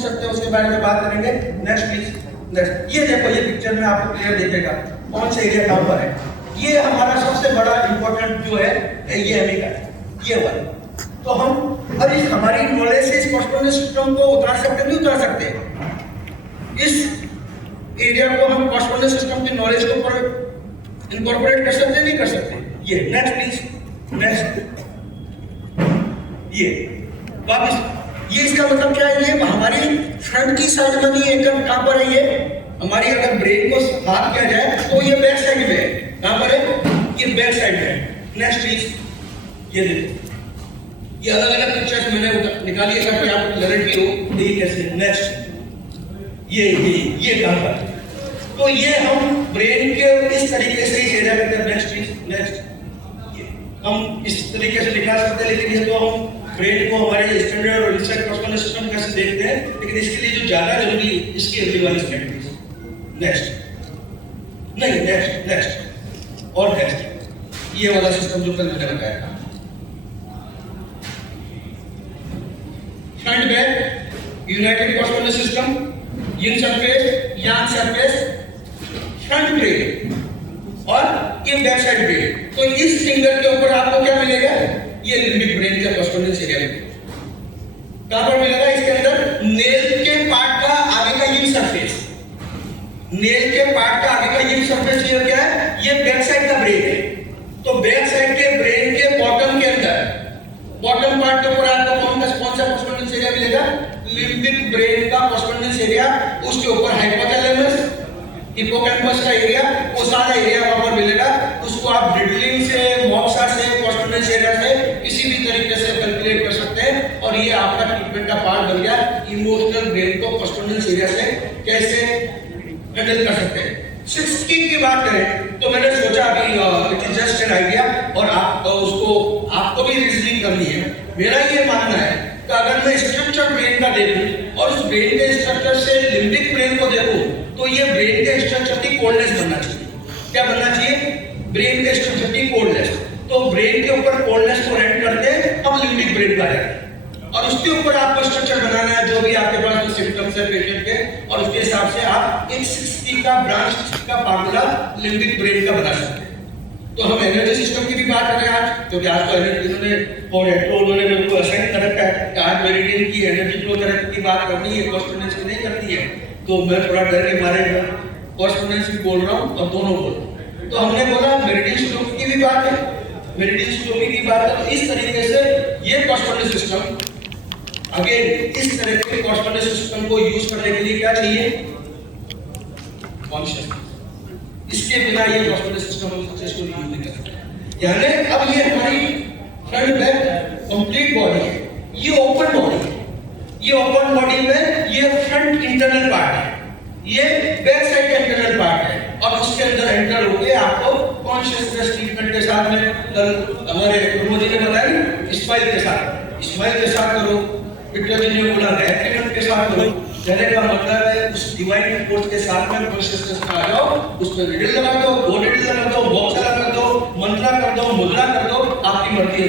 सकते हैं उसके बारे में बात करेंगे। Next please. नेक्स्ट ये देखो, ये पिक्चर में आपको क्लियर दिखेगा कौन सा एरिया कहां पर है। ये हमारा सबसे बड़ा इंपॉर्टेंट जो है ये एमी का है, ये वाला। तो हम अब इस हमारी नॉलेज से इस कॉस्मोलॉजी सिस्टम को उतार सकते नहीं उतार सकते। इस एरिया को हम कॉस्मोलॉजी सिस्टम की नॉलेज के ऊपर इनकॉर्पोरेट कर सकते नहीं कर सकते। ये नेक्स्ट प्लीज। नेक्स्ट ये वापस, ये इसका मतलब क्या है, ये हमारी फ्रंट की साइड में नहीं है, कहां पर है ये हमारी, अगर ब्रेन को हाथ किया जाए तो ये बैक साइड में है। कहां पर है ये बैक साइड में है। Next please. ये देखो, ये अलग अलग पिक्चर्स मैंने निकाली है ताकि आप क्लैरिटी हो ये कैसे। नेक्स्ट ये कहां पर, तो ये हम ब्रेन के इस तरीके से ही एरिया करते हैं। Next please. नेक्स्ट हम इस तरीके से दिखा सकते हैं, लेकिन ये तो हम ब्रेन को हमारे स्टैंडर्ड और इनसाइड कॉस्मोलॉजी सिस्टम कैसे देखते हैं, लेकिन इसके लिए जो ज्यादा जरूरी है इसकी अगली वाली स्लाइड प्लीज। नेक्स्ट नहीं, नेक्स्ट और नेक्स्ट ये वाला सिस्टम जो कल मैंने बताया था। Front back united cosmology system, yin surface, yang surface, front brain और ये बैक साइड ब्रेन। तो इस फिंगर के ऊपर आपको क्या मिलेगा, ये लिम्बिक ब्रेन का कॉस्मोलॉजी एरिया मिलेगा। कहां पर मिलेगा, इसके अंदर नेल के पार्ट का आगे का यिन सरफेस, नेल के पार्ट का आगे का यिन सरफेस ये क्या है, ये बैक साइड का ब्रेन है। तो बैक साइड के ब्रेन के बॉटम के अंदर, बॉटम पार्ट के ऊपर आपको कौन सा कॉस्मोलॉजी एरिया मिलेगा, लिम्बिक ब्रेन का कॉस्मोलॉजी एरिया। उसके ऊपर हाइपोथैलेमस, हिप्पोकैम्पस का एरिया, वो सारा एरिया वहां पर मिलेगा। उसको आप ड्रिबलिंग से, मॉक्सा से, कॉस्मोलॉजी एरिया से किसी भी तरीके से कैलकुलेट कर सकते हैं और ये आपका ट्रीटमेंट का पार्ट बन गया। इमोशनल ब्रेन को कॉस्मोलॉजी एरिया से कैसे हैंडल कर सकते हैं। 6 की बात करें तो मैंने सोचा अभी it is just an idea और आप उसको आपको भी रीजनिंग करनी है। मेरा ये मानना है कि अगर मैं स्ट्रक्चर ब्रेन का देखूं और उस ब्रेन के स्ट्रक्चर से लिम्बिक ब्रेन को देखूं तो ये ब्रेन के स्ट्रक्चर की कोल्डनेस बनना चाहिए। क्या बनना चाहिए, ब्रेन के स्ट्रक्चर की कोल्डनेस। तो ब्रेन के ऊपर कोल्डनेस को रेंट करते अब लिम्बिक ब्रेन का है और उसके ऊपर आपको स्ट्रक्चर बनाना है जो भी आपके पास जो सिम्टम्स है पेशेंट के, और उसके हिसाब से आप एक 60 का ब्रांच 60 का फार्मूला लिम्बिक ब्रेन का बना सकते हैं। तो हम एनर्जी सिस्टम की भी बात कर रहे हैं आज, क्योंकि आज तो एनर्जी उन्होंने मेरे को असाइन कर रखा है कि आज मेरिडियन की एनर्जी फ्लो थेरेपी की बात करनी है, कॉस्मोलॉजी की नहीं करनी है। तो मैं थोड़ा डर के मारे कॉस्मोलॉजी बोल रहा हूँ और दोनों बोल। तो हमने बोला मेरिडियन स्ट्रोक की भी बात है, मेरिडियन स्ट्रोक की बात है। तो इस तरीके से ये कॉस्मोलॉजी सिस्टम अगेन, इस तरह के कॉस्मोलॉजी सिस्टम को यूज करने के लिए क्या चाहिए, कॉन्शियसनेस। इसके बिना ये कॉस्मोलॉजी सिस्टम हम सक्सेसफुली यूज नहीं कर सकते। यानी अब ये हमारी फ्रंट बैक कंप्लीट बॉडी है, ये ओपन बॉडी है। ये ओपन बॉडी में ये फ्रंट इंटरनल पार्ट है, ये बैक साइड का इंटरनल पार्ट है और उसके अंदर एंटर होके आपको कॉन्शियसनेस ट्रीटमेंट के साथ में हमारे प्रमोद जी ने बताया स्माइल के साथ करो, विक्टर जी ने बोला एक्टिवेट के साथ करो। कहने का मतलब है उस डिवाइन फोर्स के साथ में कॉन्शियसनेस में आ जाओ, उसमें निडल लगा दो, 2 निडल लगा दो, बॉक्स लगा दो, मंत्र कर दो, मुद्रा कर दो, आपकी मर्जी है,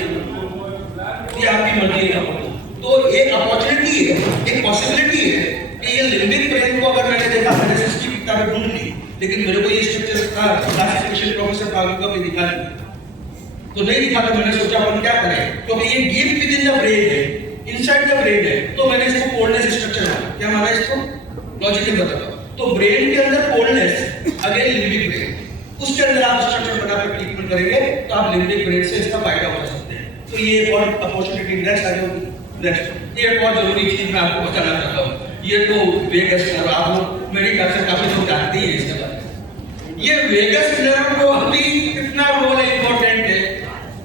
ये आपकी मर्जी है। तो एक अपॉर्चुनिटी है, एक पॉसिबिलिटी है कि ये लिम्बिक ब्रेन को अगर मैंने देखा, मैंने 60 की किताबें ढूंढ ली, लेकिन मेरे को ये स्ट्रक्चर का क्लासिफिकेशन प्रोफेसर कागू का भी दिखा तो नहीं दिखा। तो मैंने सोचा अपन क्या करें, क्योंकि ये deep with in the brain है, इनसाइड द ब्रेन है, तो मैंने इसको कोल्डनेस स्ट्रक्चर माना। क्या माना इसको, लॉजिकल बताता हूं। तो ब्रेन के अंदर कोल्डनेस, अगेन लिम्बिक ब्रेन, उसके अंदर आप स्ट्रक्चर बनाकर ट्रीटमेंट करेंगे तो आप लिम्बिक ब्रेन से इसका फायदा उठा सकते हैं। तो ये एक और अपॉर्चुनिटी नेक्स्ट आ जाएगी। नेक्स्ट ये एक और जरूरी चीज मैं आपको बताना चाहता हूँ, ये तो वेगस नर्व, आप मेरे ख्याल से काफी लोग जानते ही हैं इसके बारे में। ये वेगस नर्व को अभी कितना रोल इंपॉर्टेंट है।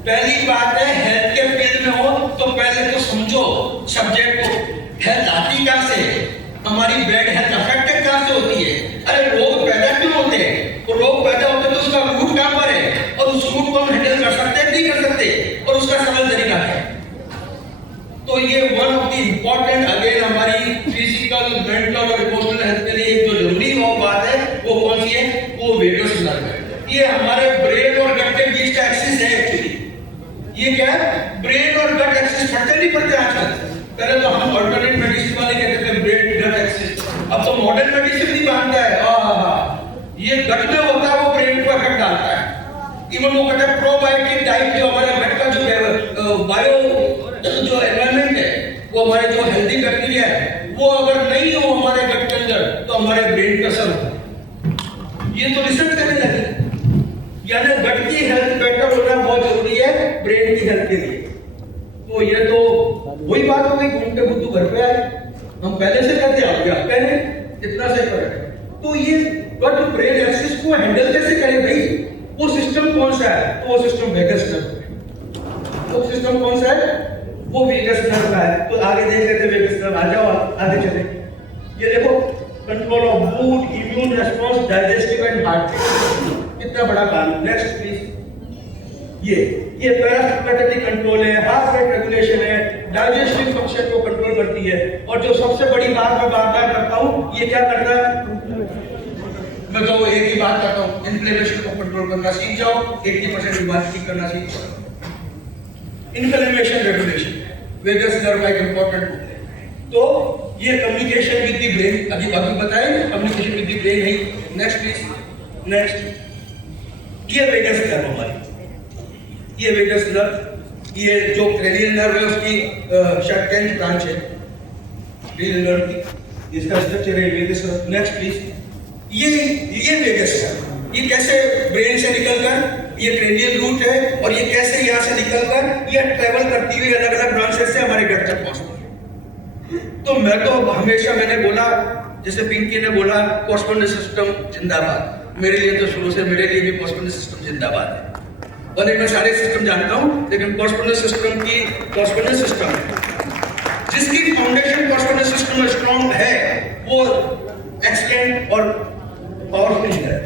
पहली बात है, हेल्थ के फील्ड में हो तो पहले तो समझो सब्जेक्ट को, हेल्थ आती कहां से, हमारी बैड हेल्थ अफेक्टेड कहां से होती है। अरे रोग पैदा क्यों होते हैं, तो रोग पैदा होते तो उसका रूट कहां पर है और उस रूट को हम हैंडल कर सकते हैं नहीं कर सकते, और उसका सरल तरीका है। तो ये one of the important again हमारी फिजिकल, मेंटल और इमोशनल हेल्थ के लिए जो जरूरी बात है वो कौन सी है, वो वेगस नर्व है। ये हमारे ब्रेन और गट के बीच का एक्सिस है एक्चुअली। ये क्या है, ब्रेन और गट एक्सिस पढ़ते नहीं पढ़ते आजकल। पहले तो हम अल्टरनेट मेडिसिन वाले कहते थे ब्रेन मॉडर्न मेडिसिन भी मानता है ये गट में होता है वो ब्रेन को इफेक्ट डालता है। इवन वो कहता है प्रोबायोटिक डाइट जो हमारे गट का जो बायो जो एनवायरनमेंट है वो हमारे जो हेल्दी बैक्टीरिया है वो अगर नहीं हो हमारे गट के अंदर तो हमारे ब्रेन का असर होगा। ये तो रिसर्च करने लगे, यानी गट की हेल्थ बेटर होना बहुत जरूरी है ब्रेन की हेल्थ के लिए। तो ये तो वही बात हो गई, घूमते बुद्धू घर पे आए, हम पहले से कहते आ गया पहले इतना से फर्क है। तो ये गट ब्रेन एक्सिस को हैंडल कैसे करें भाई, वो सिस्टम कौन सा है, तो वो सिस्टम वेगस नर्व। वो सिस्टम कौन सा है, वो वेगस नर्व का है। तो आगे देख लेते वेगस नर्व, आ जाओ आगे चले। ये देखो control of mood, immune response, digestive and heart, कितना बड़ा काम। Next please. ये पैरासिम्पैथेटिक कंट्रोल है, हार्ट रेट रेगुलेशन है, डाइजेस्टिव फंक्शन को कंट्रोल करती है। और जो सबसे बड़ी बात मैं बार-बार करता हूं, ये क्या करता है, मैं तो एक ही बात करता हूं, इन्फ्लेमेशन को कंट्रोल करना सीख जाओ, 80% बीमारी ठीक करना सीख जाओ। इन्फ्लेमेशन रेगुलेशन, वेगस नर्व का एक इंपॉर्टेंट रोल है। तो ये कम्युनिकेशन विद द ब्रेन, अभी बताएं कम्युनिकेशन विद द ब्रेन है। Next please. नेक्स्ट, ये वेगस नर्व हमारी, ये वेगस नर्व, ये जो क्रेनियल नर्व है उसकी शायद 10th ब्रांच है क्रेनियल नर्व की, इसका स्ट्रक्चर है वेगस नर्व। Next please. ये वेगस नर्व, ये कैसे ब्रेन से निकलकर ये क्रेनियल रूट है और ये कैसे यहाँ से निकलकर ये ट्रेवल करती हुई अलग अलग ब्रांचेस से हमारे गट तक पहुंचती है। तो मैं तो हमेशा मैंने बोला, जैसे पिंकी ने बोला कॉर्स्पोंडेंस सिस्टम जिंदाबाद, मेरे लिए तो शुरू से मेरे लिए भी कॉर्स्पोंडेंस सिस्टम जिंदाबाद है। और मैं सारे सिस्टम जानता हूं, लेकिन कॉर्स्पोंडेंस सिस्टम की कॉर्स्पोंडेंस सिस्टम जिसकी फाउंडेशन कॉर्स्पोंडेंस सिस्टम में स्ट्रॉन्ग है वो एक्सटेंड और पावरफुल है।